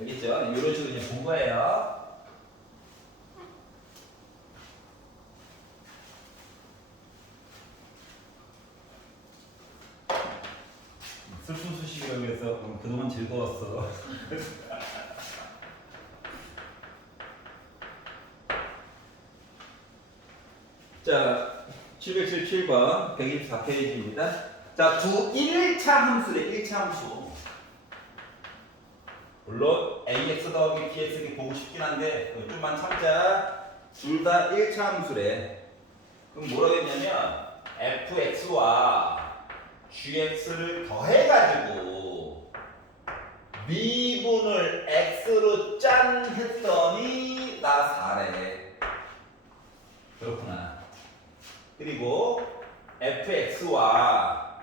알겠죠? 이런 식으로 그냥 본 거예요. 슬픈 소식이라고 해서 그동안 즐거웠어. 자, 777번 124페이지입니다. 자, 1차 함수래. 1차 함수. 물론 ax 더하기 bx 보고 싶긴 한데 좀만 참자. 둘 다 1차 함수래. 그럼 뭐라고 했냐면 fx와 gx를 더해가지고 미분을 x로 짠 했더니 나 4래. 그렇구나. 그리고 fx와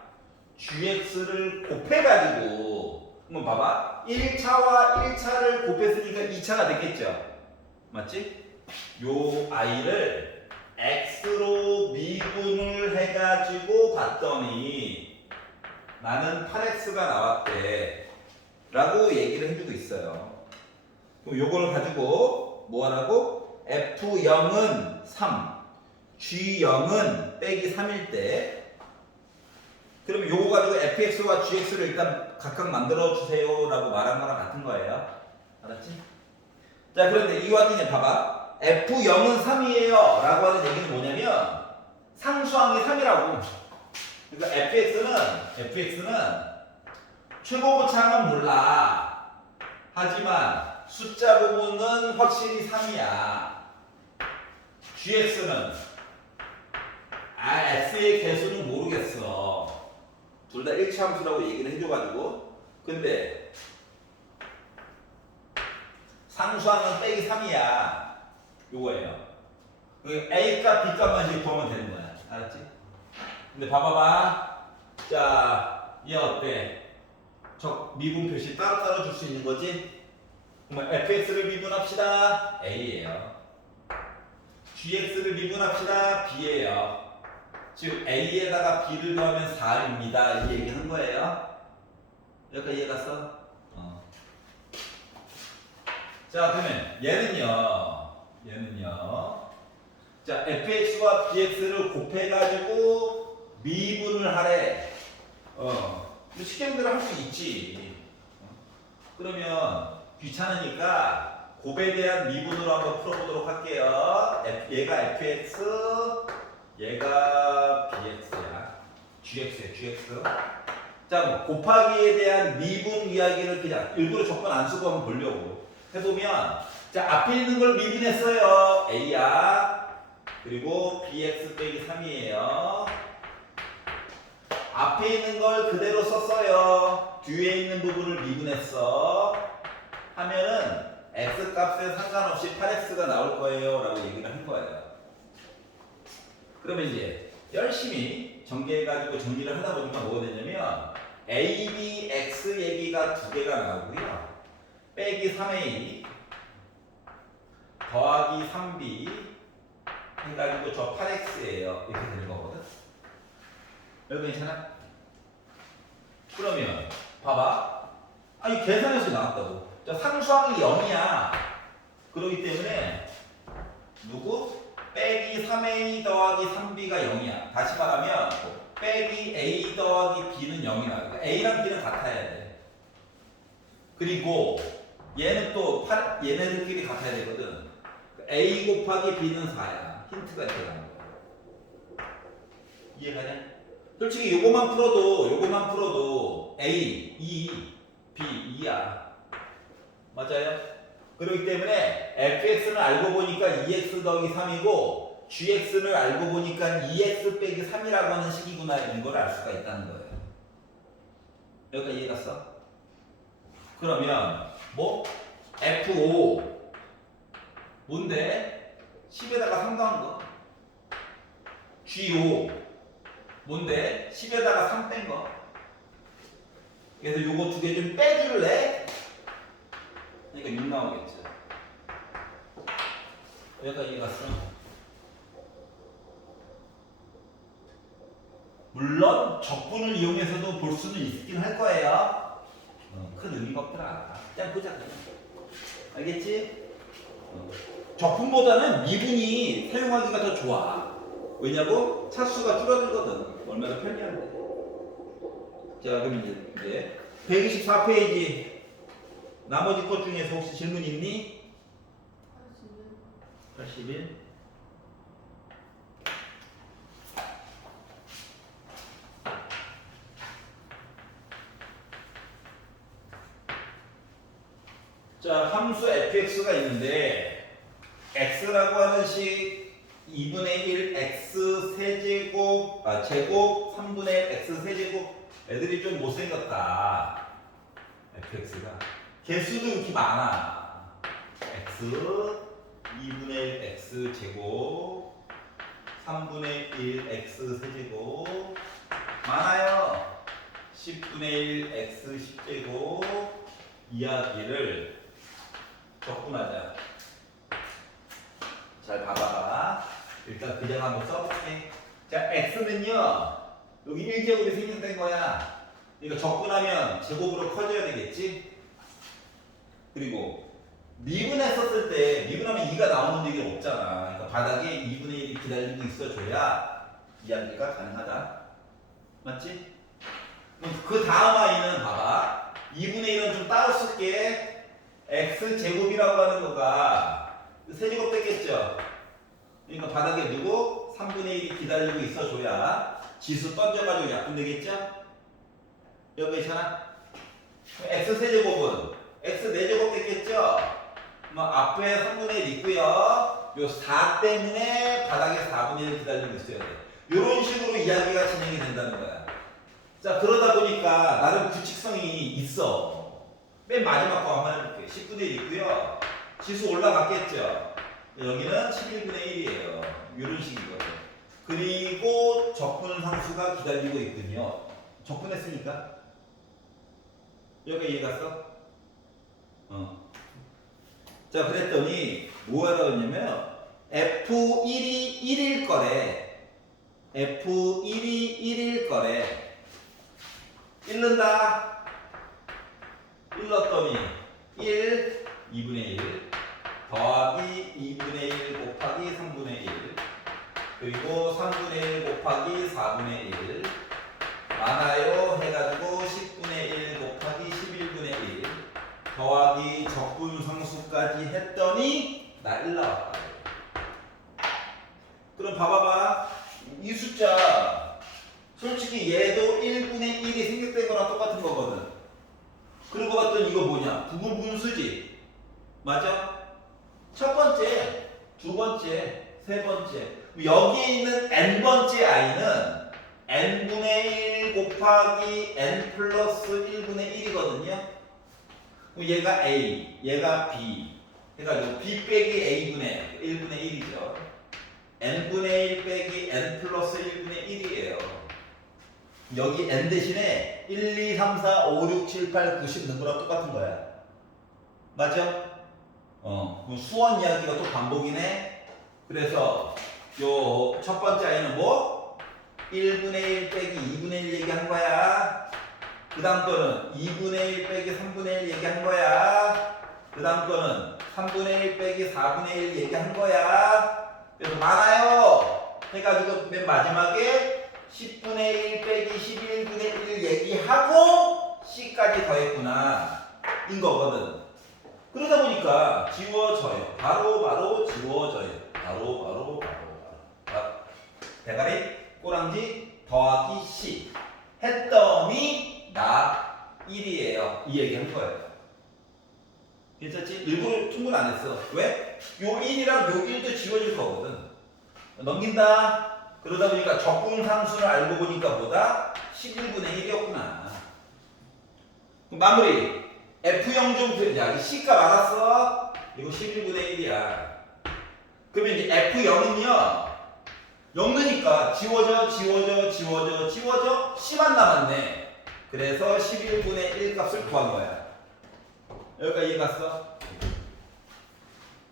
gx를 곱해가지고 한번 봐봐. 1차와 1차를 곱했으니까 2차가 됐겠죠? 맞지? 요 i를 x로 미분을 해가지고 봤더니 나는 8x가 나왔대 라고 얘기를 해주고 있어요. 그럼 요걸 가지고 뭐 하라고? f0은 3 G0은 빼기 3일 때 그러면 요거 가지고 fx와 gx를 일단 각각 만들어 주세요 라고 말한 거랑 같은 거예요. 알았지? 자, 그런데 이와 같은 봐봐. f0은 3이에요 라고 하는 얘기는 뭐냐면 상수항이 3이라고. 그러니까 fx는 최고고차항은 몰라. 하지만 숫자 부분은 확실히 3이야. gx는 x의 개수는 모르겠어. 둘 다 1차 함수라고 얘기를 해줘가지고. 근데 상수항은 빼기 3이야. 요거예요. A값, B값만 지금 구하면 되는 거야. 알았지? 근데 봐봐봐. 자, 얘 어때? 저 미분 표시 따로따로 줄 수 있는 거지? 그러면 fx를 미분합시다. A예요. gx를 미분합시다. B예요. 지금 A에다가 B를 더하면 4입니다. 이 얘기하는 거예요. 여기까지 이해갔어? 자, 그러면 얘는요. 자, fx와 bx를 곱해가지고 미분을 하래. 식행대로 할 수 있지. 그러면 귀찮으니까 곱에 대한 미분으로 한번 풀어보도록 할게요. 얘가 fx, 얘가 bx야. gx야. 자, 뭐 곱하기에 대한 미분 이야기를 그냥 일부러 조건 안 쓰고 한번 보려고 해보면, 자, 앞에 있는 걸 미분했어요. a야. 그리고 bx 빼기 3이에요. 앞에 있는 걸 그대로 썼어요. 뒤에 있는 부분을 미분했어. 하면은 x 값에 상관없이 8x가 나올 거예요 라고 얘기를 한 거예요. 그러면 이제 열심히 전개해가지고 정리를 하다 보니까 뭐가 되냐면 a, b, x 얘기가 두 개가 나오고요. 빼기 3a 더하기 3b 해가지고 저 8x예요. 이렇게 되는 거거든. 여기 괜찮아? 그러면 봐봐. 아니 계산해서 나왔다고. 자, 상수항이 0이야. 그렇기 때문에 누구? 빼기 3a 더하기 3b가 0이야. 다시 말하면 빼기 a 더하기 b는 0이야. 그러니까 a랑 b는 같아야 돼. 그리고 얘는 또 얘네들끼리 같아야 되거든. a 곱하기 b는 4야. 힌트가 이렇게 나온 거야. 이해가냐? 솔직히 요거만 풀어도 a, 2, b, 2야. 맞아요? 그렇기 때문에 fx는 알고 보니까 2x 더하기 3이고 gx를 알고 보니까 2x 빼기 3이라고 하는 식이구나 이런 걸 알 수가 있다는 거예요. 여기까지 이해갔어? 그러면 뭐? f5 뭔데? 10에다가 3 더한 거. g5 뭔데? 10에다가 3 뺀 거. 그래서 요거 두 개 좀 빼줄래? 그러니까 6 나오겠죠. 여기까지 이해갔어? 물론 적분을 이용해서도 볼 수는 있긴 할 거예요. 큰 의미가 없더라. 그냥 보자 그냥. 알겠지? 적분보다는 미분이 사용하기가 더 좋아. 왜냐고? 차수가 줄어들거든. 얼마나 편리한데. 자, 그럼 이제 124페이지 나머지 것 중에서 혹시 질문 있니? 81. 자, 함수 fx가 있는데 x라고 하는 식 2분의 1 x 세제곱 제곱 3분의 1 x 세제곱 애들이 좀 못생겼다. fx가 개수도 이렇게 많아. x 2분의 1 x 제곱 3분의 1 x 세제곱 많아요. 10분의 1 x 10제곱 이야기를 적분하자. 잘 봐봐. 일단 그냥 한번 써볼게. 자, x는요 여기 1제곱이 생성된 거야. 그러니까 적분하면 제곱으로 커져야 되겠지. 그리고 미분했었을 때 미분하면 2가 나오는 일이 없잖아. 그러니까 바닥에 2분의 1이 기다리고 있어줘야 이야기가 가능하다. 맞지? 그럼 그 다음 아이는 봐봐. 2분의 1은 좀 따로 쓸게. x제곱이라고 하는 거가 세제곱 됐겠죠? 그러니까 바닥에 두고 3분의 1이 기다리고 있어줘야 지수 던져가지고 약분 되겠죠? 여기 괜찮아? x세제곱은 x4제곱 됐겠죠? 뭐 앞에 3분의 1 있고요. 요 4 때문에 바닥에 4분의 1 기다리고 있어야 돼. 이런 식으로 이야기가 진행이 된다는 거야. 자, 그러다 보니까 나름 규칙성이 있어. 맨 마지막 거 한번 해볼게. 10분의 1 있고요. 지수 올라갔겠죠? 여기는 11분의 1이에요. 이런 식이거든. 그리고 적분상수가 기다리고 있군요. 적분했으니까. 여기 이해 갔어? 자, 그랬더니 뭐라고 했냐면 F1이 1일 거래. F1이 1일 거래. 잃는다. 일렀더니 1, 2분의 1 더하기 2분의 1 곱하기 3분의 1 그리고 3분의 1 곱하기 4분의 1 많아요 해가지고 10분의 1 곱하기 11분의 1 더하기 적분상수까지 했더니 나 1 나왔다. 그럼 봐봐봐. 이 숫자 솔직히 얘도 1분의 1이 생략된 거랑 똑같은 거거든. 그러고 봤더니 이거 뭐냐? 부분분수지. 맞아? 첫 번째, 두 번째, 세 번째. 여기에 있는 n번째 i는 n분의 1 곱하기 n 플러스 1분의 1이거든요. 그럼 얘가 a, 얘가 b. 해가지고 b 빼기 a분의 1분의 1이죠. n분의 1 빼기 n 플러스 1분의 1이에요. 여기 n 대신에 1, 2, 3, 4, 5, 6, 7, 8, 9, 10 넣은 거랑 똑같은 거야. 맞죠? 그럼 수원 이야기가 또 반복이네. 그래서 요 첫 번째 아이는 뭐? 1분의 1 빼기 2분의 1 얘기한 거야. 그 다음 거는 2분의 1 빼기 3분의 1 얘기한 거야. 그 다음 거는 3분의 1 빼기 4분의 1 얘기한 거야. 그래서 많아요. 해가지고 맨 마지막에 10분의 1 빼기 11분의 1 얘기하고 C까지 더했구나 인 거거든. 그러다 보니까 지워져요. 바로 지워져요. 바로. 대가리 꼬랑지 더하기 C 했더니 나 1이에요. 이 얘기 한 거예요. 괜찮지? 일부러 충분 안 했어. 왜? 요 1이랑 요 1도 지워질 거거든. 넘긴다. 그러다 보니까 적분상수를 알고 보니까 보다 11분의 1이었구나. 마무리. F0 좀 들자. C값 알았어? 이거 11분의 1이야. 그러면 이제 F0은요. 0느니까 지워져. C만 남았네. 그래서 11분의 1 값을 구한 거야. 여기까지 이해 갔어?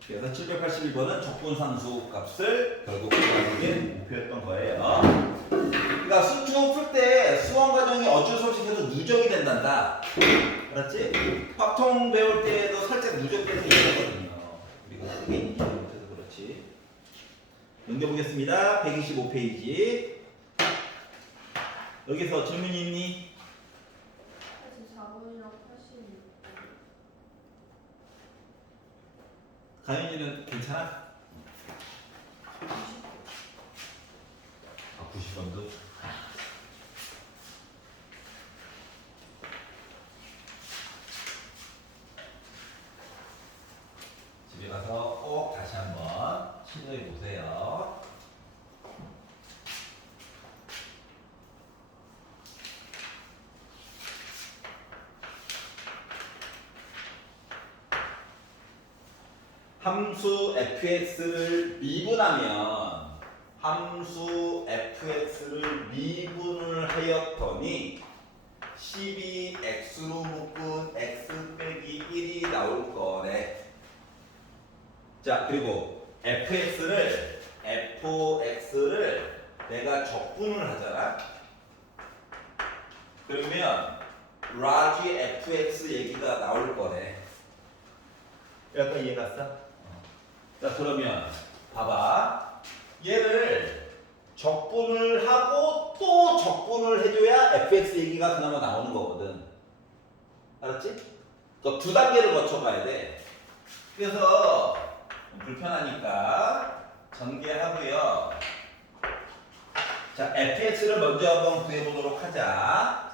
그래서 781번은 적분상수 값을 결국 구하는 게 목표였던 거예요. 그러니까 수투 풀 때 수원 과정이 어쩔 수 없이 계속 누적이 된단다. 알았지? 확통 배울 때도 살짝 누적돼서 얘기하거든요. 우리가 크게 인지 못해서 그렇지. 넘겨보겠습니다. 125페이지. 여기서 질문이 있니? 84번이랑 86번. 가연이는 괜찮아? 90번도? 집에 가서 꼭 다시 한번 시도해 보세요. 함수 fx를 미분하면 함수 fx를 미분을 하였더니 12x로 묶은 x 빼기 1이 나올 거래. 자, 그리고 fx를 내가 적분을 하잖아. 그러면 large fx 얘기가 나올 거래. 약간 이해 갔어? 자, 그러면 봐봐. 얘를 적분을 하고 또 적분을 해줘야 fx 얘기가 그나마 나오는 거거든. 알았지? 그 두 단계를 거쳐가야 돼. 그래서 불편하니까 전개하고요. 자, fx를 먼저 한번 구해보도록 하자.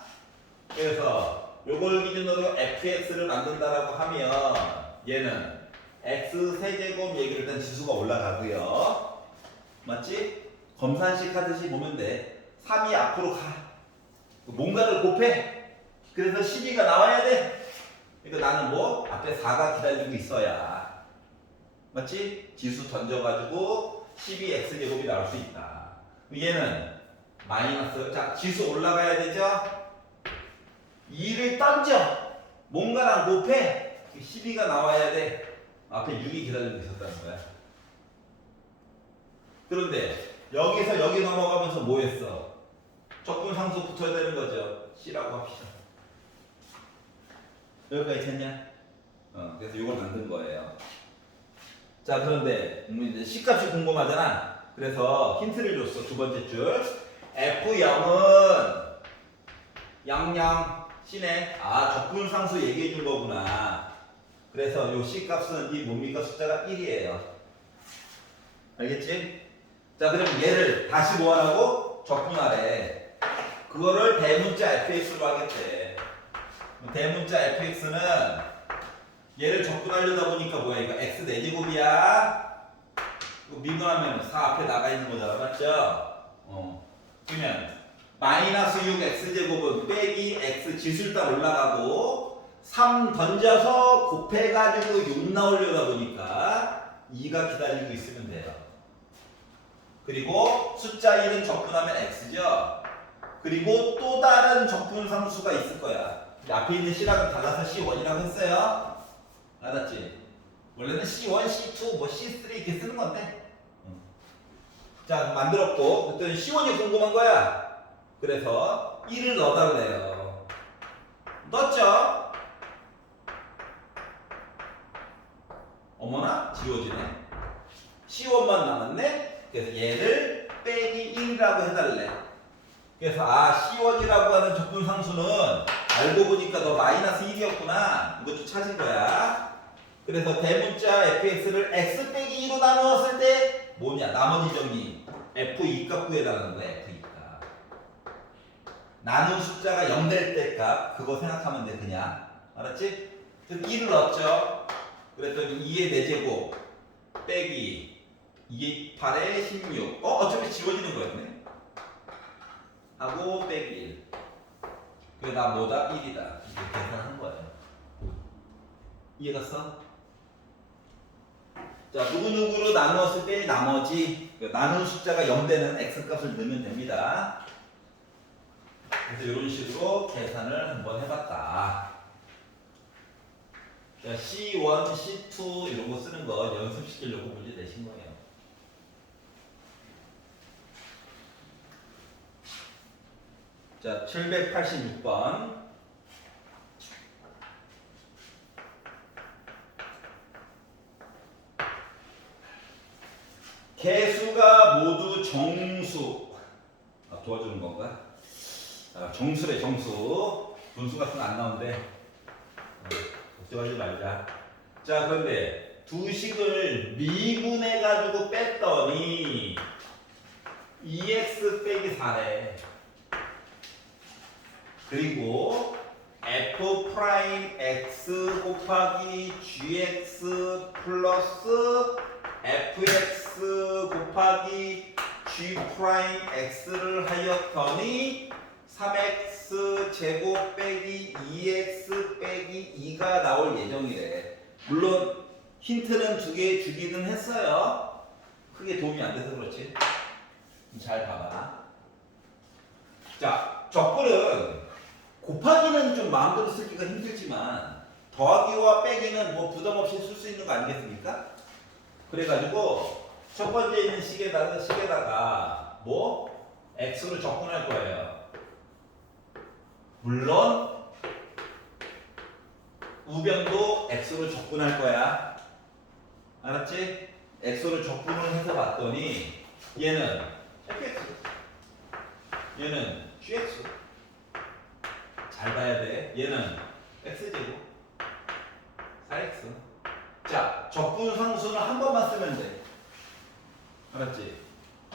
그래서 요걸 기준으로 fx를 만든다라고 하면 얘는 x 세제곱 얘기를 일단 지수가 올라가고요. 맞지? 검산식 하듯이 보면 돼. 3이 앞으로 가. 뭔가를 곱해. 그래서 12가 나와야 돼. 그러니까 나는 뭐 앞에 4가 기다리고 있어야. 맞지? 지수 던져가지고 12x제곱이 나올 수 있다. 얘는 마이너스. 자, 지수 올라가야 되죠? 2를 던져. 뭔가랑 곱해. 12가 나와야 돼. 앞에 6이 기다리고 있었다는 거야. 그런데 여기서 여기 넘어가면서 뭐 했어? 적분상수 붙어야 되는 거죠. C라고 합시다. 여기까지 됐냐? 그래서 이걸 만든 거예요. 자, 그런데 이제 C값이 궁금하잖아. 그래서 힌트를 줬어. 두 번째 줄. F0은 00 C네. 아, 적분상수 얘기해 준 거구나. 그래서 요 C값은 이 뭡니까? 숫자가 1이에요. 알겠지? 자, 그럼 얘를 다시 뭐 하라고? 적분하래. 그거를 대문자 fx로 하겠대. 대문자 fx는 얘를 적분하려다 보니까 뭐야? 이거 x 4제곱이야. 이거 미분하면 4 앞에 나가 있는 거잖아. 맞죠? 그러면 마이너스 6x제곱은 빼기 x 지수 일단 올라가고 3 던져서 곱해가지고 6 나오려다 보니까 2가 기다리고 있으면 돼요. 그리고 숫자 1은 적분하면 x죠. 그리고 또 다른 적분 상수가 있을 거야. 앞에 있는 C랑은 달라서 C1이라고 했어요. 알았지? 원래는 C1, C2, 뭐 C3 이렇게 쓰는 건데. 자, 만들었고 그랬더니 C1이 궁금한 거야. 그래서 1을 넣어달래요. 넣었죠? 어머나 지워지네. C1만 남았네. 그래서 얘를 빼기 1이라고 해달래. 그래서 C1이라고 하는 적분상수는 알고 보니까 너 마이너스 1이었구나. 이것도 찾은 거야. 그래서 대문자 fx를 x 빼기 2로 나누었을 때 뭐냐? 나머지 정리. f2 값 구해달라는 거야. f2 값. 나눈 숫자가 0 될 때 값. 그거 생각하면 돼 그냥. 알았지? 그래서 2를 넣었죠. 그랬더니 2의 4제곱 빼기 2의 8에 16. 어차피 지워지는 거였네. 하고 빼기 1. 그래 나 뭐다? 1이다. 이렇게 계산한 거예요. 이해갔어? 자, 누구누구로 나누었을 때 나머지 나누는 숫자가 0 되는 x값을 넣으면 됩니다. 그래서 이런 식으로 계산을 한번 해봤다. 자, C1, C2 이런 거 쓰는 거 연습시키려고 문제 내신 거예요. 자, 786번. 개수가 모두 정수. 도와주는 건가? 정수래 정수. 분수 같은 거 안 나오는데 걱정하지 말자. 자 그런데 두 식을 미분해 가지고 뺐더니 2x 빼기 4래. 그리고 f 프라임 x 곱하기 gx 플러스 fx 곱하기 g 프라임 x를 하였더니 3x 제곱 빼기 2x 빼기 2가 나올 예정이래. 물론 힌트는 두 개 주기는 했어요. 크게 도움이 안 돼서 그렇지. 잘 봐봐. 자, 적분은 곱하기는 좀 마음대로 쓰기가 힘들지만 더하기와 빼기는 뭐 부담 없이 쓸 수 있는 거 아니겠습니까? 그래가지고 첫 번째 있는 식에다가 뭐 x로 적분할 거예요. 물론 우변도 x로 적분할 거야. 알았지? x로 적분을 해서 봤더니 얘는 fx, 얘는 gx. 잘 봐야 돼. 얘는 x제곱 4x. 자, 적분 상수는 한 번만 쓰면 돼. 알았지?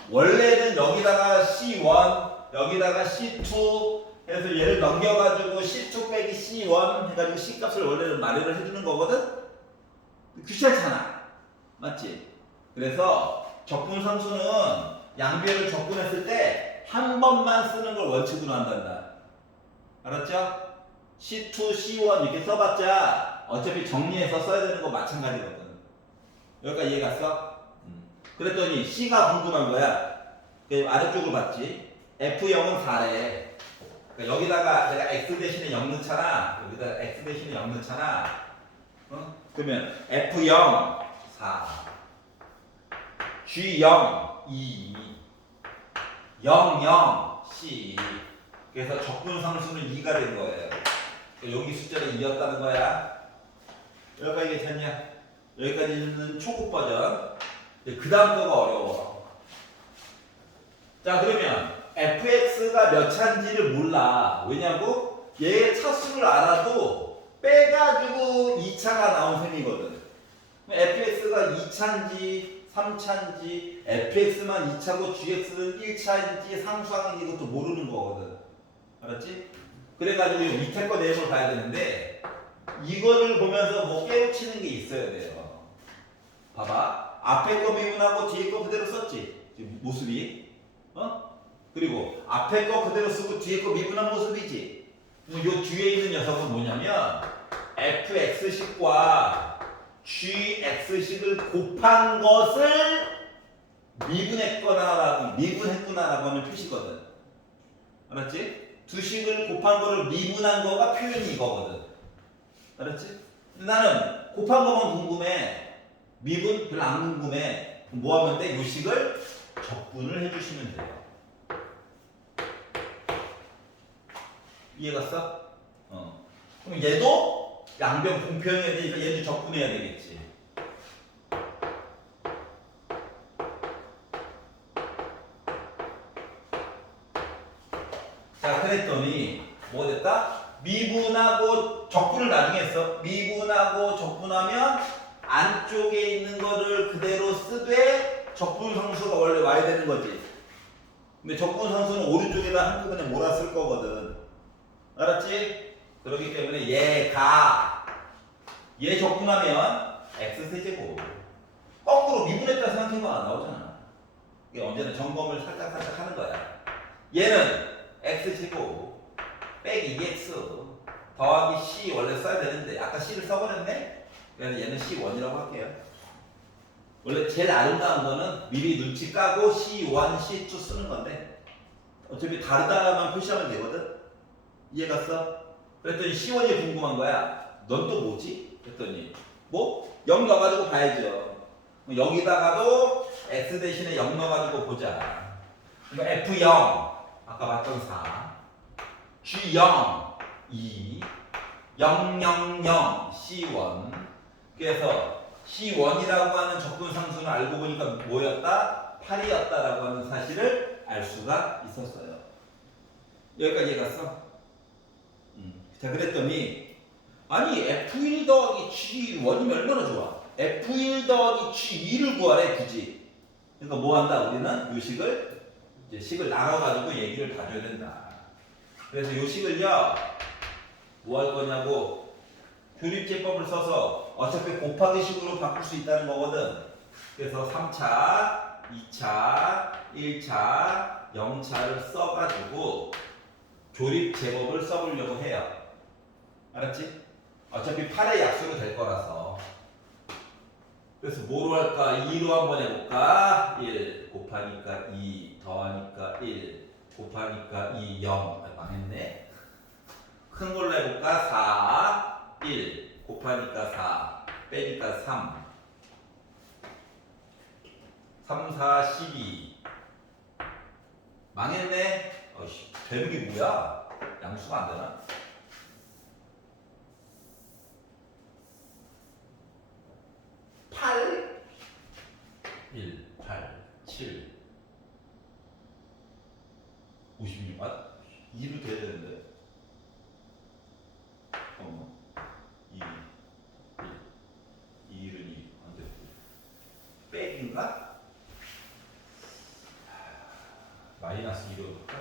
원래는 여기다가 C1, 여기다가 C2 해서 얘를 넘겨가지고 C2 빼기 C1 해가지고 C값을 원래는 마련을 해주는 거거든? 귀찮잖아. 맞지? 그래서 적분 상수는 양변을 적분했을 때 한 번만 쓰는 걸 원칙으로 한단다. 알았죠? C2, C1 이렇게 써봤자 어차피 정리해서 써야 되는 거 마찬가지거든. 여기까지 이해 갔어? 그랬더니 C가 궁금한 거야. 아래쪽을 봤지? F0은 4래. 그러니까 여기다가 내가 X 대신에 0 넣잖아. 여기다가 X 대신에 0 넣잖아. 그러면 F0 4, G0 2, 0 0 C. 그래서 적분 상수는 2가 된 거예요. 여기 숫자는 2였다는 거야. 여기까지 괜찮냐? 여기까지는 초급 버전. 그 다음 거가 어려워. 자 그러면 fx가 몇 차인지를 몰라. 왜냐고? 얘의 차수를 알아도 빼가지고 2차가 나온 셈이거든. fx가 2차인지 3차인지 fx만 2차고 gx는 1차인지 상수항인지 이것도 모르는 거거든. 알았지? 그래가지고 밑에 거 내용을 봐야 되는데 이거를 보면서 뭐 깨우치는 게 있어야 돼요. 봐봐. 앞에 거 미분하고 뒤에 거 그대로 썼지? 지금 모습이. 그리고 앞에 거 그대로 쓰고 뒤에 거 미분한 모습이지. 그럼 요 뒤에 있는 녀석은 뭐냐면 fx식과 gx식을 곱한 것을 미분했구나라고 하면 표시거든. 알았지? 두 식을 곱한 거를 미분한 거가 표현이 이거거든. 알았지? 나는 곱한 거만 궁금해. 미분 별로 안 궁금해. 그럼 뭐 하면 돼? 요 식을 적분을 해주시면 돼요. 이해 갔어? 그럼 얘도 양변 공평해야 되니까 얘도 적분해야 되겠지. 자, 그랬더니 뭐 됐다? 미분하고 적분을 나중에 했어. 미분하고 적분하면 안쪽에 있는 거를 그대로 쓰되 적분 상수가 원래 와야 되는 거지. 근데 적분 상수는 오른쪽에다 한꺼번에 몰았을 거거든. 알았지? 그렇기 때문에 얘 적분하면 x세제곱. 거꾸로 미분했다 생각해봐 안 나오잖아. 이게 언제나 점검을 살짝 하는 거야. 얘는 x제곱 빼기 2x 더하기 c 원래 써야 되는데 아까 c를 써버렸네? 그래서 얘는 c1이라고 할게요. 원래 제일 아름다운 거는 미리 눈치 까고 c1, c2 쓰는 건데 어차피 다르다만 표시하면 되거든? 이해 갔어? 그랬더니 c1이 궁금한 거야. 넌 또 뭐지? 그랬더니 뭐? 0 넣어가지고 봐야죠. 여기다가도 x 대신에 0 넣어가지고 보자. F0 아까 봤던 4, G0 2, 0 0 0 C1. 그래서 C1이라고 하는 적분상수는 알고 보니까 뭐였다? 8이었다라고 하는 사실을 알 수가 있었어요. 여기까지 갔어? 자, 그랬더니 아니 F1 더하기 G1이면 얼마나 좋아? F1 더하기 G2를 구하래 굳이. 그러니까 뭐 한다? 우리는 요 식을 이제 식을 나눠가지고 얘기를 다 줘야 된다. 그래서 요 식을요 뭐 할 거냐고 교립제법을 써서 어차피 곱하기 식으로 바꿀 수 있다는 거거든. 그래서 3차, 2차, 1차, 0차를 써가지고 교립제법을 써보려고 해요. 알았지? 어차피 8의 약수로 될 거라서. 그래서 뭐로 할까? 2로 한번 해볼까? 1 곱하니까 2 더하니까 1 곱하니까 2 0. 아, 망했네. 큰 걸로 해볼까? 4 1 곱하니까 4 빼니까 3 3 4 12 망했네. 어이씨, 되는 게 뭐야? 양수가 안 되나? 8 1 8 7 56. 아, 2로 돼야 되는데. 2 1 2는 2 안 돼. 백인가? 마이너스 2로 볼까?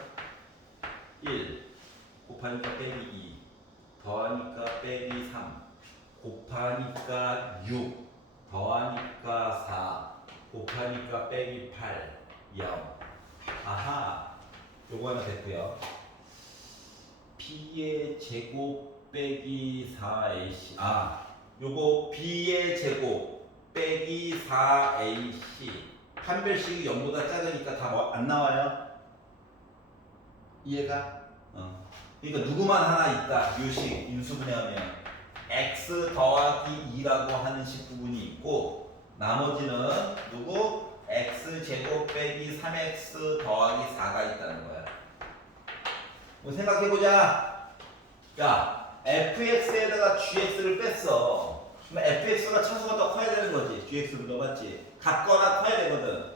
1 곱하니까 빼기 2 더하니까 빼기 3 곱하니까 6 더하니까 4 곱하니까 빼기 8 0. 아하, 요거 하나 됐고요. B의 제곱 빼기 4AC. 아, 요거 B의 제곱 빼기 4AC 판별식이 0보다 작으니까 다 안 나와요. 이해가? 그러니까 누구만 하나 있다. 요식 인수분해하면 x 더하기 2라고 하는 식 부분이 있고 나머지는 누구? x 제곱 빼기 3x 더하기 4가 있다는 거야. 뭐 생각해보자. 야, fx에다가 gx를 뺐어. 그럼 fx가 차수가 더 커야 되는 거지. gx보다 맞지? 같거나 커야 되거든.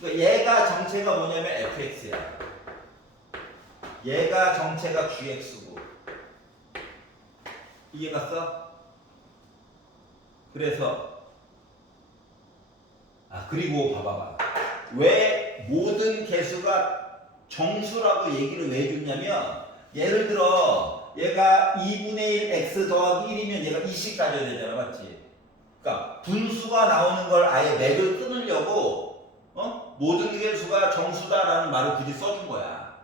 그러니까 얘가 정체가 뭐냐면 fx야. 얘가 정체가 gx고. 이해갔어? 그래서 그리고 봐봐봐. 왜 모든 개수가 정수라고 얘기를 왜 해줬냐면 예를 들어 얘가 2분의 1 x 더하기 1이면 얘가 2씩 따져야 되잖아. 맞지? 그러니까 분수가 나오는 걸 아예 맥을 끊으려고 모든 개수가 정수다라는 말을 굳이 써준 거야.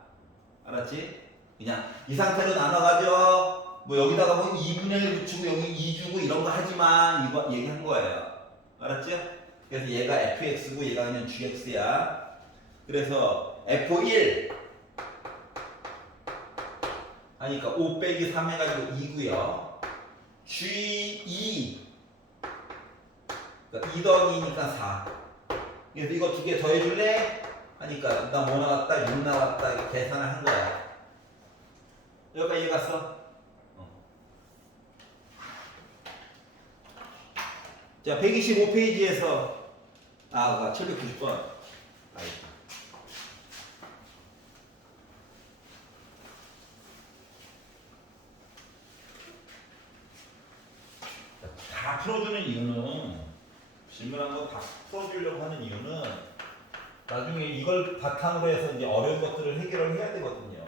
알았지? 그냥 이 상태로 나눠가죠. 뭐 여기다가 뭐 2분의 1 붙이고 여기 2 주고 이런 거 하지만 이거 얘기한 거예요. 알았죠? 그래서 얘가 fx고 얘가 그냥 gx야. 그래서 f1 하니까 5 빼기 3 해가지고 2고요. g2 그러니까 2 더하기 2니까 4. 그래서 이거 두 개 더해줄래? 하니까 나 뭐 나왔다? 6 나왔다. 이렇게 계산을 한 거야. 여기까지 이해갔어? 자, 125페이지에서 790번. 다 풀어주는 이유는 질문한 거 다 풀어주려고 하는 이유는 나중에 이걸 바탕으로 해서 이제 어려운 것들을 해결을 해야 되거든요.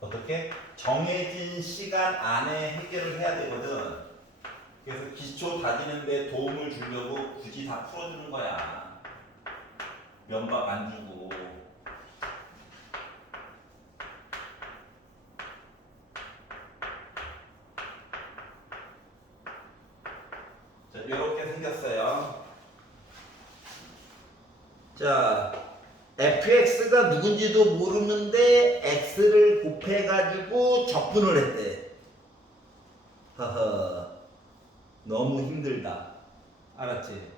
어떻게? 정해진 시간 안에 해결을 해야 되거든. 그래서 기초 다지는데 도움을 주려고 굳이 다 풀어주는 거야. 면박 안 주고. 자, 이렇게 생겼어요. 자, fx가 누군지도 모르는데 x를 곱해가지고 적분을 했대. 허허, 너무 힘들다. 알았지?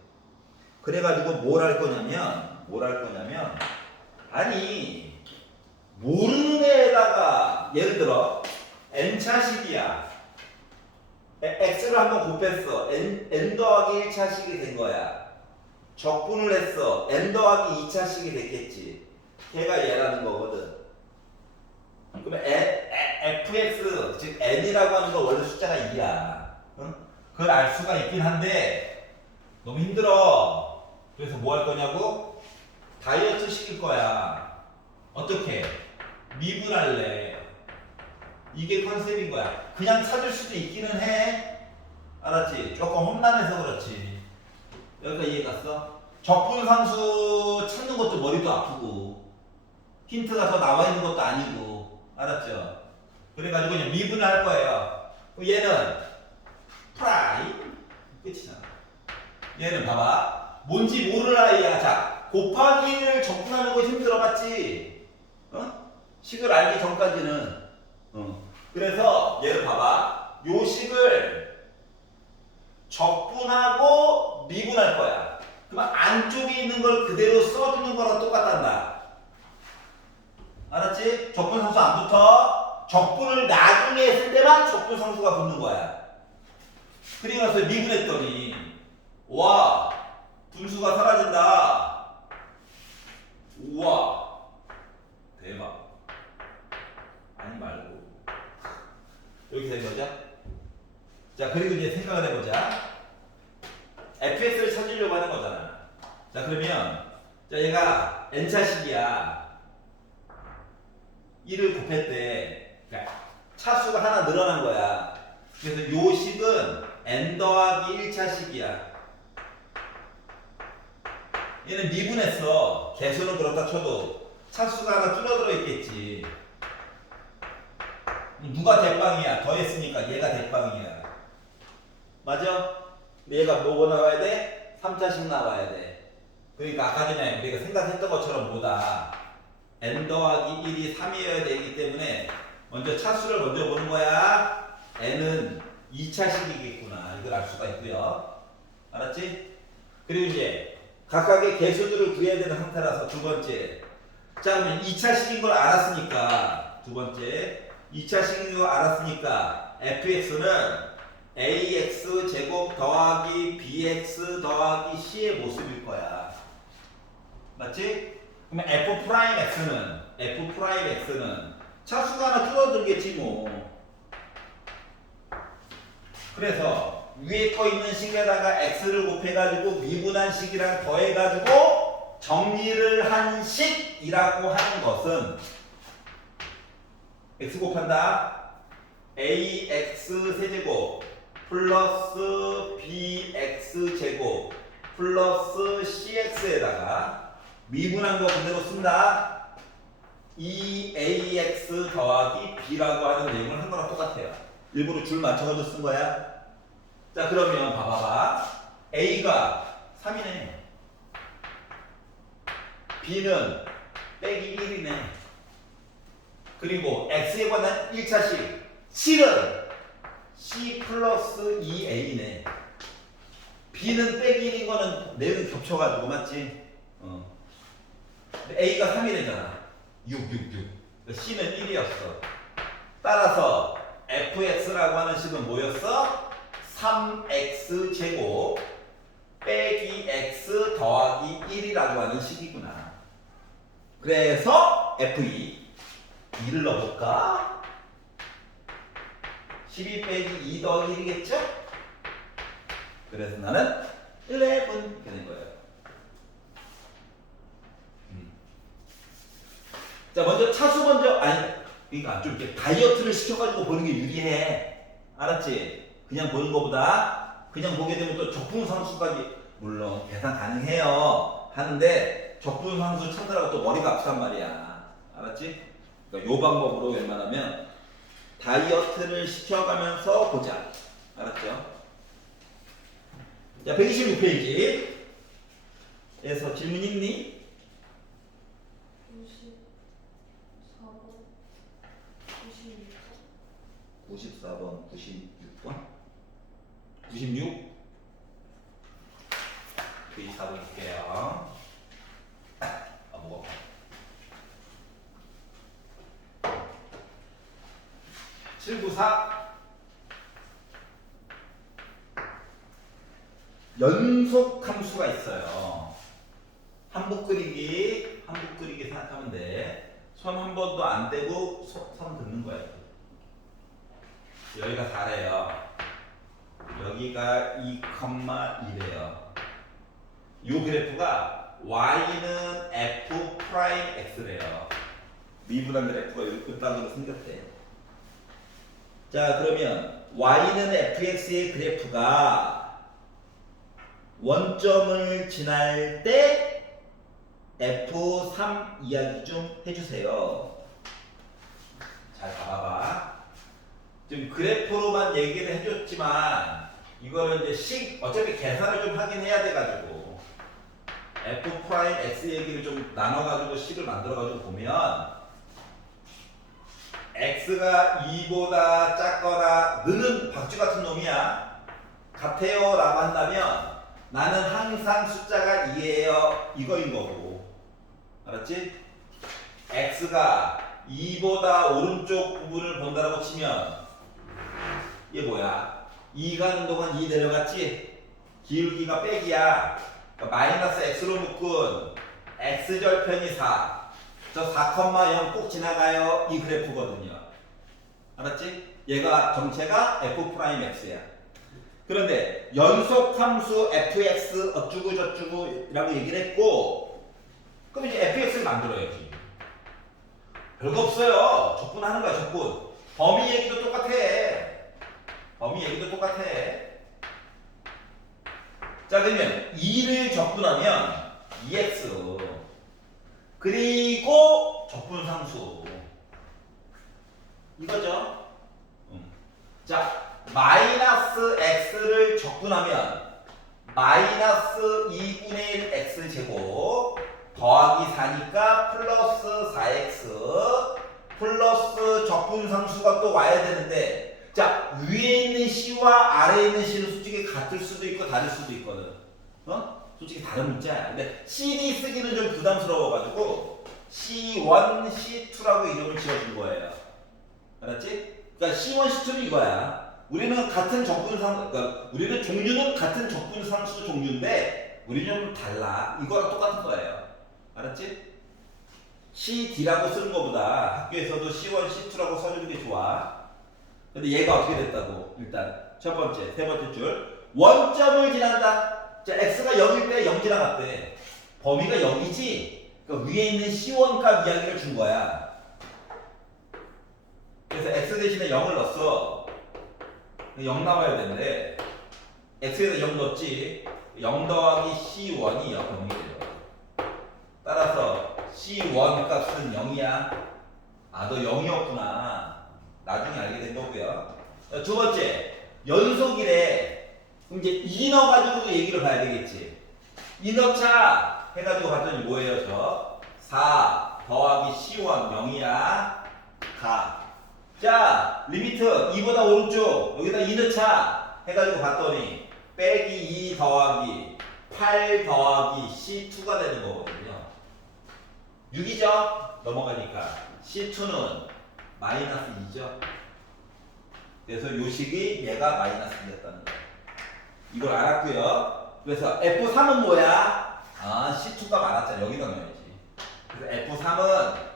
그래가지고 뭘 할 거냐면 아니 모르는 애에다가 예를 들어 n차식이야. x가 x를 한번 곱했어. n 더하기 1차식이 된 거야. 적분을 했어. n 더하기 2차식이 됐겠지. 걔가 얘라는 거거든. 그러면 fx, 즉 n이라고 하는 건 원래 숫자가 2야. 응? 그걸 알 수가 있긴 한데 너무 힘들어. 그래서 뭐 할 거냐고? 다이어트 시킬 거야. 어떻게? 미분할래. 이게 컨셉인 거야. 그냥 찾을 수도 있기는 해. 알았지? 조금 험난해서 그렇지. 여기까지 이해 갔어? 적분상수 찾는 것도 머리도 아프고 힌트가 더 나와 있는 것도 아니고. 알았죠? 그래가지고 그냥 미분할 거예요. 얘는 프라임 끝이잖아. 얘는 봐봐. 뭔지 모를 아이야. 자, 곱하기를 적분하는 거 힘들어 봤지? 어? 식을 알기 전까지는. 그래서 얘를 봐봐. 요 식을 적분하고 미분할 거야. 그러면 안쪽에 있는 걸 그대로 써주는 거랑 똑같단다. 알았지? 적분상수 안 붙어. 적분을 나중에 했을 때만 적분상수가 붙는 거야. 그리고 나서 미분했더니 와, 분수가 사라진다. 우와, 대박. 아니 말고 이렇게 된 거죠? 자, 그리고 이제 생각을 해보자. fx를 찾으려고 하는 거잖아. 자, 그러면 자, 얘가 n차식이야. 1을 곱했대. 그러니까 차수가 하나 늘어난 거야. 그래서 요 식은 n 더하기 1차식이야. 얘는 미분했어. 개수는 그렇다 쳐도 차수가 하나 줄어들어 있겠지. 누가 대빵이야? 더했으니까 얘가 대빵이야. 맞아? 근데 얘가 뭐가 나와야 돼? 3차식 나와야 돼. 그러니까 아까 전에 우리가 생각했던 것처럼 뭐다. n 더하기 1이 3이어야 되기 때문에 먼저 차수를 먼저 보는 거야. n은 2차식이겠구나. 이걸 알 수가 있고요. 알았지? 그리고 이제 각각의 개수들을 구해야 되는 상태라서 두 번째. 자, 그러면 2차식인 걸 알았으니까 두 번째. 2차식인 걸 알았으니까 fx는 ax 제곱 더하기 bx 더하기 c의 모습일 거야. 맞지? 그러면 f'x는 차수가 하나 줄어들겠지 뭐. 그래서 위에 거 있는 식에다가 x를 곱해가지고 미분한 식이랑 더해가지고 정리를 한 식이라고 하는 것은 x 곱한다. ax 세제곱 플러스 bx 제곱 플러스 cx에다가 미분한 거 그대로 쓴다. 2ax 더하기 b라고 하는 내용을 한 거랑 똑같아요. 일부러 줄 맞춰가지고 쓴 거야. 자, 그러면 봐봐봐. a가 3이네. b는 빼기 1이네. 그리고 x에 관한 1차식 c는 c 플러스 2a네. b는 빼기 1인 거는 내는 겹쳐가지고 맞지? a가 3이래잖아. 6. c는 1이었어. 따라서 fx라고 하는 식은 뭐였어? 3x 제곱 빼기 x 더하기 1이라고 하는 식이구나. 그래서 f2 2를 넣어볼까? 12 빼기 2 더하기 1이겠죠? 그래서 나는 11 이렇게 된 거예요. 자, 먼저 차수 그러니까 좀 이렇게 다이어트를 시켜가지고 보는 게 유리해. 알았지? 그냥 보는 것보다 그냥 보게 되면 또 적분상수까지 물론 계산 가능해요. 하는데 적분상수 찾느라고 또 머리가 아프단 말이야. 알았지? 그러니까 요 방법으로 웬만하면 다이어트를 시켜가면서 보자. 알았죠? 자, 126페이지에서 질문 있니? 94번, 96번? 96? 페이지 4번 볼게요. 뭐가? (794) 연속 함수가 있어요. 한복 그리기 생각하면 돼. 손 한 번도 안 대고 선 긋는 거야. 여기가 4래요. 여기가 2,1이래요. 이 그래프가 y는 f 프라임 x래요. 미분한 그래프가 이렇게 땅으로 생겼대. 자, 그러면 y는 fx의 그래프가 원점을 지날 때 f3 이야기 좀 해주세요. 잘 봐봐. 지금 그래프로만 얘기를 해줬지만 이거는 이제 어차피 계산을 좀 하긴 해야 돼가지고 f 프라임 x 얘기를 좀 나눠가지고 식을 만들어가지고 보면 x가 2보다 작거나 느는 박쥐 같은 놈이야. 같아요 라고 한다면 나는 항상 숫자가 2예요 이거인 거고, 알았지? x가 2보다 오른쪽 부분을 본다라고 치면 이게 뭐야? 2 가는 동안 2 내려갔지? 기울기가 빼기야. 그러니까 마이너스 x로 묶은 x절편이 4. 저 4,0 꼭 지나가요. 이 그래프거든요. 알았지? 얘가 정체가 f'x야. 그런데 연속함수 fx 어쩌고 저쩌고 라고 얘기를 했고, 그럼 이제 fx를 만들어야지. 별거 없어요. 적분하는 거야, 적분. 범위 얘기도 똑같아. 자, 그러면 2를 적분하면 2x 그리고 적분상수 이거죠. 자, 마이너스 x를 적분하면 마이너스 2분의 1 x제곱 더하기 4니까 플러스 4x 플러스 적분상수가 또 와야 되는데, 자, 위에 있는 c와 아래에 있는 c는 솔직히 같을 수도 있고 다를 수도 있거든. 솔직히 다른 문자야. 근데 CD 쓰기는 좀 부담스러워가지고 C1, C2라고 이름을 지어준 거예요. 알았지? 그러니까 C1, C2는 이거야. 우리는 같은 그러니까 우리는 종류는 같은 적분상수 종류인데 우리는 좀 달라. 이거랑 똑같은 거예요. 알았지? CD라고 쓰는 것보다 학교에서도 C1, C2라고 써주는 게 좋아. 근데 얘가 어떻게 됐다고? 일단 첫 번째, 세 번째 줄 원점을 지난다. 자, x가 0일 때 0 지나갔대. 범위가 0이지? 그러니까 위에 있는 C1 값 이야기를 준 거야. 그래서 x 대신에 0을 넣었어. 0 나와야 되는데 x에다 0 넣었지. 0 더하기 C1이 0이 돼요. 따라서 C1 값은 0이야. 아, 너 0이었구나. 나중에 알게 된 거고요. 두 번째, 연속이래. 그럼 이제 2 넣어가지고 얘기를 봐야 되겠지. 2 넣자 해가지고 봤더니 뭐예요, 저? 4 더하기 C1 0이야. 가. 자, 리미트 2보다 오른쪽 여기다 2 넣자 해가지고 봤더니 빼기 2 더하기 8 더하기 C2가 되는 거거든요. 6이죠? 넘어가니까 C2는 마이너스 2죠. 그래서 요식이 얘가 마이너스 2였다는 거예요. 이걸 알았고요. 그래서 F3은 뭐야? 아, C2가 많았잖아. 여기다 넣어야지. 그래서 F3은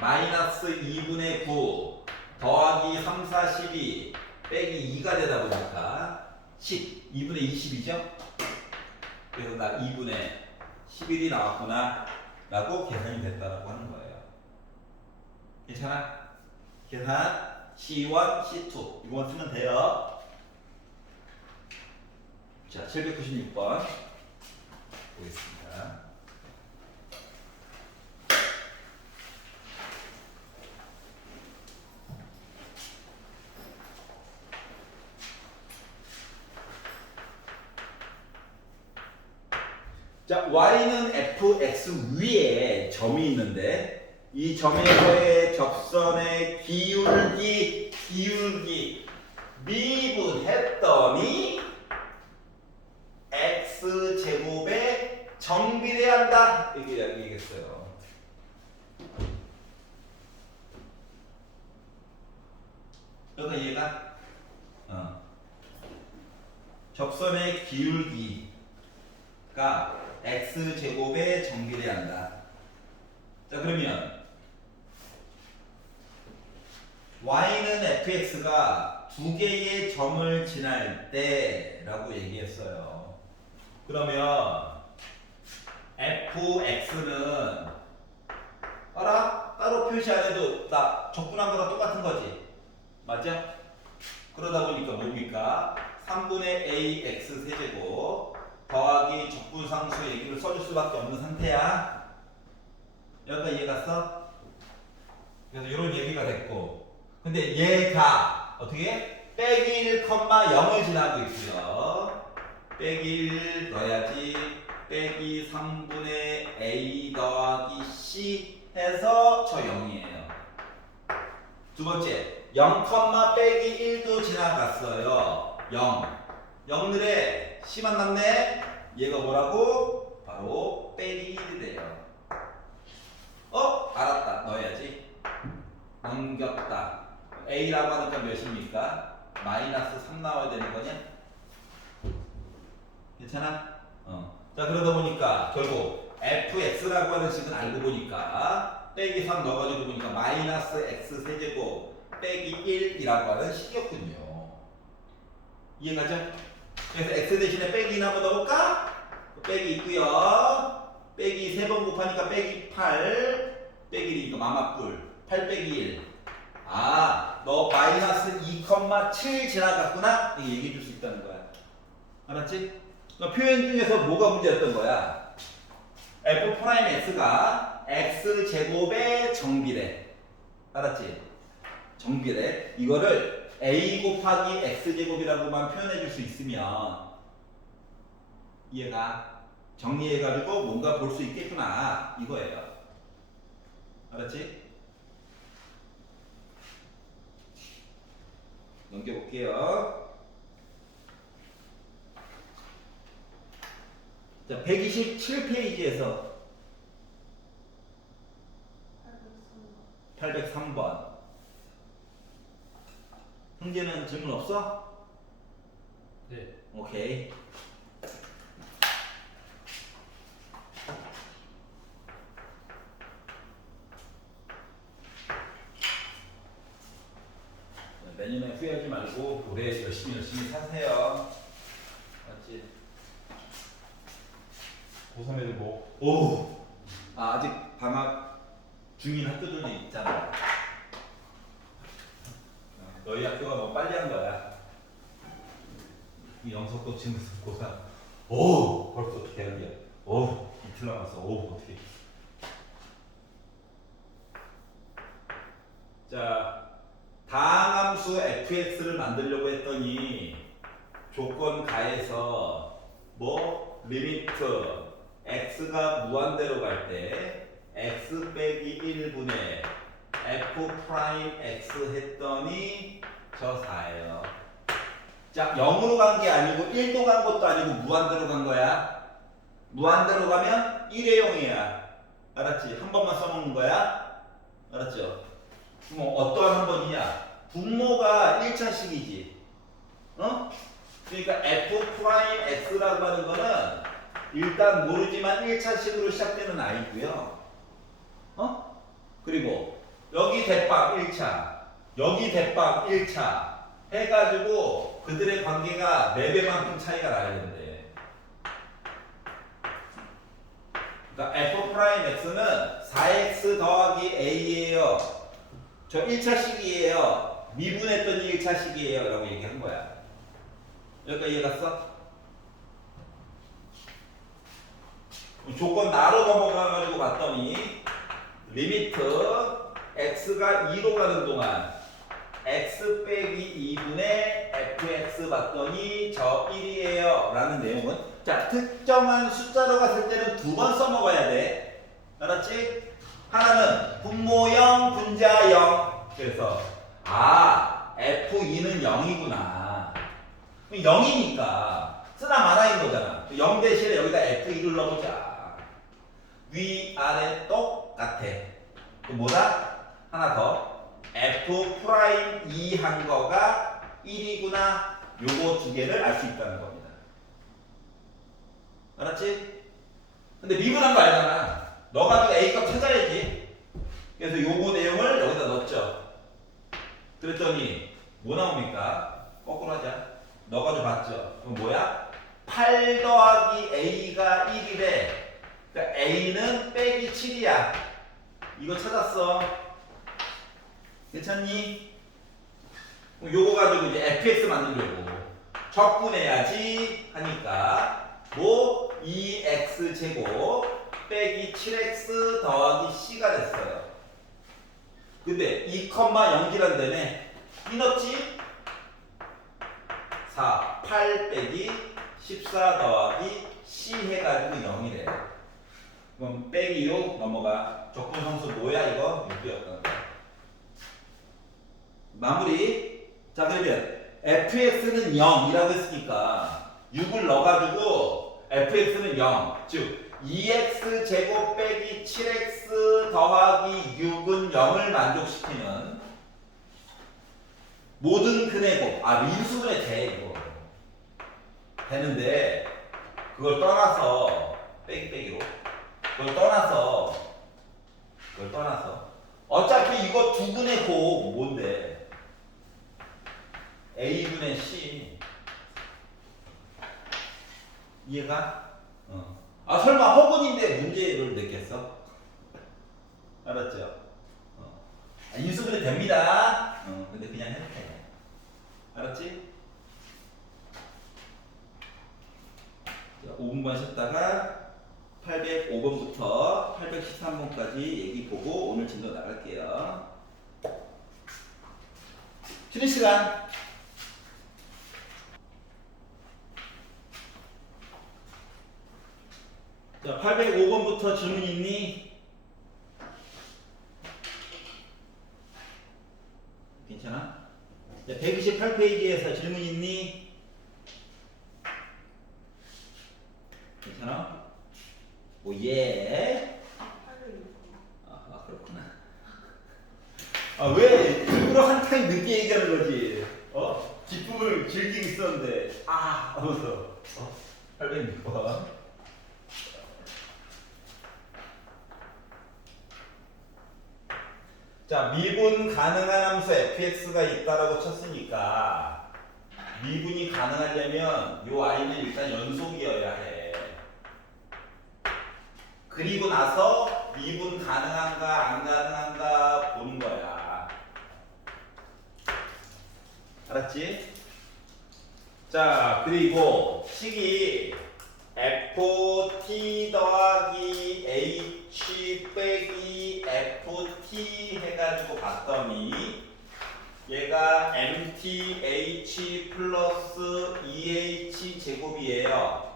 마이너스 2분의 9 더하기 3, 4, 12 빼기 2가 되다 보니까 10, 2분의 20이죠? 그래서 나 2분의 11이 나왔구나 라고 계산이 됐다라고 하는 거예요. 괜찮아? 계산 C1, C2 이거만 쓰면 돼요. 자, 796번 보겠습니다. 자, y는 fx 위에 점이 있는데 이 점에서의 접선의 기울기 미분했더니 x제곱에 정비례한다 이렇게 얘기했어요. 여기가 얘가 접선의 기울기가 x제곱에 정비례한다. 자, 그러면 y는 fx가 두 개의 점을 지날 때라고 얘기했어요. 그러면 fx는 따로 표시 안 해도 나 적분한 거랑 똑같은 거지. 맞죠? 그러다 보니까 뭡니까? 3분의 ax 세제곱 더하기 적분상수 얘기를 써줄 수밖에 없는 상태야. 여기까지 이해 갔어? 그래서 이런 얘기가 됐고, 근데 얘가 어떻게? 빼기 1, 0을 지나고 있고요. 빼기 1 넣어야지. 빼기 3분의 a 더하기 c 해서 저 0이에요. 두 번째, 0, 빼기 1도 지나갔어요. 0. 0늘에 c만 남네. 얘가 뭐라고? 바로 빼기 1이 돼요. 알았다. 넣어야지. 넘겼다. a라고 하니까 몇입니까? 마이너스 3 나와야 되는 거냐? 괜찮아? 자, 그러다 보니까 결국 fx라고 하는 식은 알고 보니까 빼기 3 넣어가지고 보니까 마이너스 x 세제곱 빼기 1이라고 하는 식이었군요. 이해가죠? 그래서 x 대신에 빼기 1 한번 넣어볼까? 빼기 있고요. 빼기 3번 곱하니까 빼기 8 빼기 1이니까 마마뿔 8 빼기 1. 너 마이너스 2,7 지나갔구나? 이렇게 얘기해 줄 수 있다는 거야. 알았지? 표현 중에서 뭐가 문제였던 거야? f'x가 x제곱의 정비례. 알았지? 정비례. 이거를 a 곱하기 x제곱이라고만 표현해 줄 수 있으면 이해가? 정리해가지고 뭔가 볼 수 있겠구나. 이거예요. 알았지? 넘겨볼게요. 자, 127페이지에서 803번. 흥재는 질문 없어? 네. 오케이. 내년에 후회하지 말고 올해 열심히 사세요. 맞지? 고3애들 뭐? 오! 아직 방학 중인 학교들도 있잖아. 너희 학교가 너무 빨리 한 거야. 이 영석도 지금 고3. 오! 벌써 어떻게 해야 돼? 오! 이틀 남았어. 오! 어떻게. 자, 다항함수 fx를 만들려고 했더니 조건 가에서 뭐 리미트 x가 무한대로 갈 때 x 빼기 1분의 f 프라임 x 했더니 저 4예요. 자, 0으로 간 게 아니고 1도 간 것도 아니고 무한대로 간 거야. 무한대로 가면 1의 0이야. 알았지? 한 번만 써먹는 거야. 알았죠? 그럼 어떠한 한 번이냐? 분모가 1차식이지. 그러니까 f 프라임 x라고 하는 거는 일단 모르지만 1차식으로 시작되는 아이고요. 그리고 여기 대빵 1차, 여기 대빵 1차 해가지고 그들의 관계가 4배만큼 차이가 나야 되는데. 그러니까 f 프라임 x는 4x 더하기 a예요. 저 1차식이에요. 미분했더니 1차식이에요. 라고 얘기한 거야. 여기까지 이해 갔어? 조건 나로 넘어가가지고 봤더니 리미트 x가 2로 가는 동안 x 빼기 2분의 fx 봤더니 저 1이에요. 라는 내용은 자, 특정한 숫자로 갔을 때는 2번 써먹어야 돼. 알았지? 하나는 분모형, 분자형. 그래서 f2는 0이구나. 0이니까 쓰나 마나인 거잖아. 0 대신에 여기다 f2를 넣어보자. 위아래 똑같아. 또 뭐다? 하나 더. f 프라임 2 한 거가 1이구나. 요거 두 개를 알 수 있다는 겁니다. 알았지? 근데 미분한 거 알잖아. 넣어가지고 A 값 찾아야지. 그래서 요거 내용을 여기다 넣었죠. 그랬더니 뭐 나옵니까? 거꾸로 하자. 넣어가지고 봤죠. 그럼 뭐야? 8 더하기 A가 1이래. 그러니까 A는 빼기 7이야. 이거 찾았어. 괜찮니? 그럼 요거 가지고 이제 fx 만들려고 적분해야지 하니까 뭐 2x 제곱 빼기 7x 더하기 c가 됐어요. 근데 2,0기란다며 이 넣었지? 4, 8 빼기 14 더하기 c 해가지고 0이래. 그럼 빼기 6 넘어가. 적분성수 뭐야 이거? 6이었던 거야. 마무리. 자 그러면 fx는 0이라고 했으니까 6을 넣어가지고 fx는 0. 즉 2x 제곱 빼기 7x 더하기 6은 0을 만족시키는 모든 근의 곱. 민수분의 대 이거. 되는데 그걸 떠나서 빼기로 그걸 떠나서 어차피 이거 두 근의 곱 뭔데? A분의 C. 이해가? 설마 허근인데 문제를 냈겠어? 알았죠? 인수분해 됩니다. 근데 그냥 해도 돼. 알았지? 자, 5분만 쉬었다가 805번부터 813번까지 얘기 보고 오늘 진도 나갈게요. 쉬는 시간. 자, 805번부터 질문 있니? 괜찮아? 자, 128페이지에서 질문 있니? 괜찮아? 오, 예. 그렇구나. 왜 일부러 한 타임 늦게 얘기하는 거지? 기쁨을 즐기고 있었는데, 하면서. 806번. 자, 미분 가능한 함수 fx가 있다라고 쳤으니까 미분이 가능하려면 요 i는 일단 연속이어야 해. 그리고 나서 미분 가능한가 안 가능한가 보는 거야. 알았지? 자, 그리고 식이 ft 더하기 h 빼기 ft 해가지고 봤더니 얘가 mth 플러스 2h 제곱이에요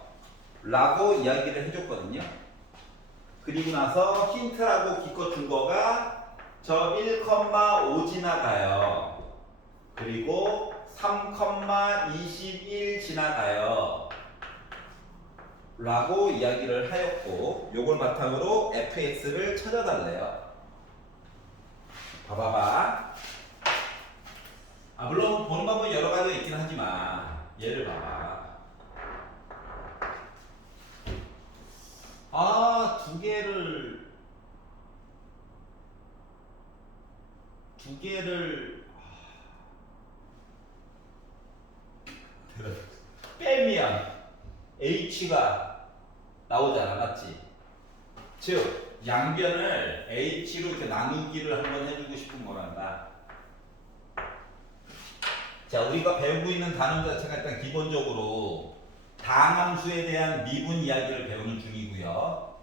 라고 이야기를 해줬거든요. 그리고 나서 힌트라고 기껏 준 거가 저 1,5 지나가요. 그리고 3,21 지나가요 라고 이야기를 하였고 요걸 바탕으로 fx를 찾아달래요. 봐봐봐. 물론 보는 방법이 여러 가지가 있긴 하지만 얘를 봐봐. 두 개를 빼면 h가 나오잖아, 맞지? 즉 양변을 h로 이렇게 나누기를 한번 해주고 싶은 거란다. 자, 우리가 배우고 있는 단원 자체가 일단 기본적으로 다항함수에 대한 미분 이야기를 배우는 중이고요.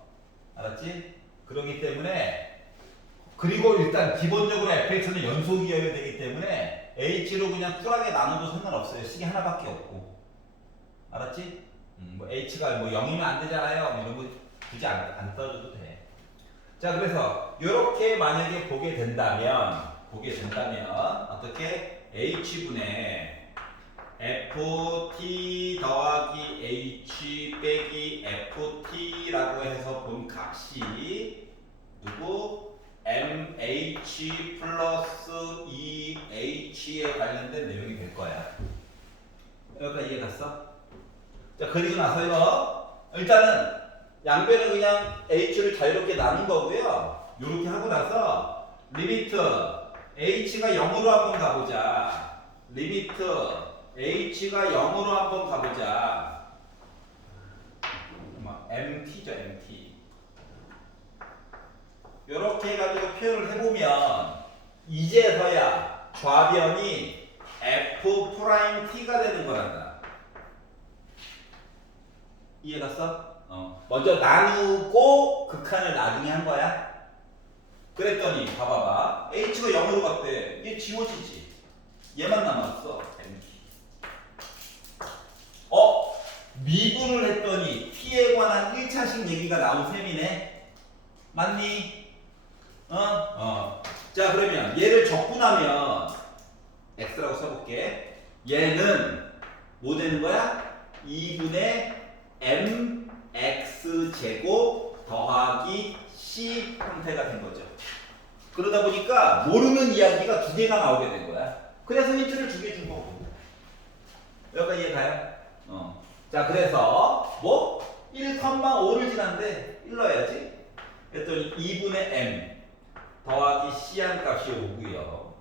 알았지? 그렇기 때문에 그리고 일단 기본적으로 fx는 연속이어야 되기 때문에 h로 그냥 쿨하게 나눠도 상관없어요. 식이 하나밖에 없고. 알았지? 뭐 h가 뭐 0이면 안 되잖아요. 이런 거 굳이 안 써줘도 돼. 자, 그래서 이렇게 만약에 보게 된다면 어떻게? h분의 ft 더하기 h 빼기 ft라고 해서 본 값이 누구? mh 플러스 2h에 관련된 내용이 될 거야. 여기까지 이해 갔어? 자, 그리고 나서요. 일단은 양변을 그냥 h를 자유롭게 나눈 거고요. 이렇게 하고 나서 리미트 h가 0으로 한번 가보자. 리미트 h가 0으로 한번 가보자. mt죠, mt. 이렇게 해가지고 표현을 해보면 이제서야 좌변이 f't가 되는 거란다. 이해갔어? 먼저 나누고 극한을 나중에 한 거야. 그랬더니 봐봐봐. h가 0으로 갔대. 얘 지워지지. 얘만 남았어. mt. 미분을 했더니 t에 관한 1차식 얘기가 나온 셈이네. 맞니? 자, 그러면 얘를 적분하면 x라고 써볼게. 얘는 뭐 되는 거야? 2분의 mx 제곱 더하기 c 형태가 된 거죠. 그러다 보니까 모르는 이야기가 두 개가 나오게 된 거야. 그래서 힌트를 두 개 준 거고. 여기까지 이해가요? 자, 그래서 뭐 1,5를 지났는데 1 넣어야지. 그랬더니 2분의 m 더하기 c 한 값이 오고요.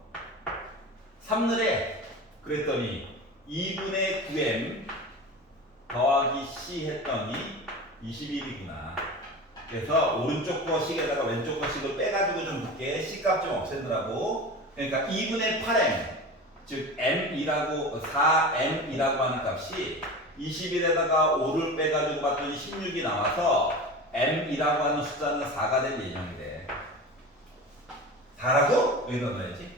3를 해. 그랬더니 2분의 9m 더하기 c 했더니 21이구나. 그래서 오른쪽 거식에다가 왼쪽 거식을 빼가지고 좀 볼게. c 값 좀 없애느라고. 그러니까 2분의 8m 즉 m이라고 4m이라고 하는 값이 21에다가 5를 빼가지고 봤더니 16이 나와서 m이라고 하는 숫자는 4가 될 예정이래. 4라고? 여기다 넣어야지.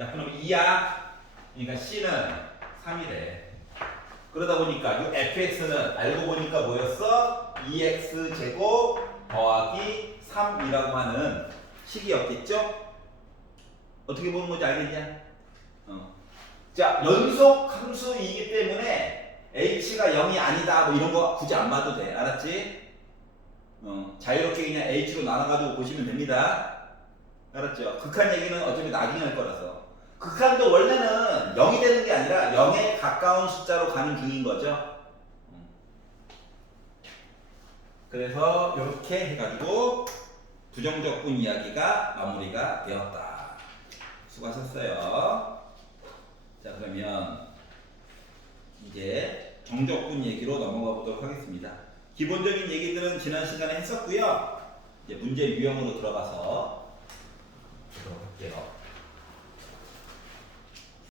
야, 그럼 2야. 그러니까 c는 3이래. 그러다 보니까 이 fx는 알고 보니까 뭐였어? 2x 제곱 더하기 3이라고 하는 식이었겠죠? 어떻게 보는 건지 알겠냐? 자, 연속 함수이기 때문에 h가 0이 아니다 뭐 이런 거 굳이 안 봐도 돼. 알았지? 자유롭게 그냥 h로 나눠가지고 보시면 됩니다. 알았죠? 극한 얘기는 어차피 나중에 할 거라서. 극한도 원래는 0이 되는 게 아니라 0에 가까운 숫자로 가는 중인 거죠. 그래서 이렇게 해가지고 부정적분 이야기가 마무리가 되었다. 수고하셨어요. 자, 그러면 이제 정적분 얘기로 넘어가 보도록 하겠습니다. 기본적인 얘기들은 지난 시간에 했었고요. 이제 문제 유형으로 들어가서 보도록 할게요.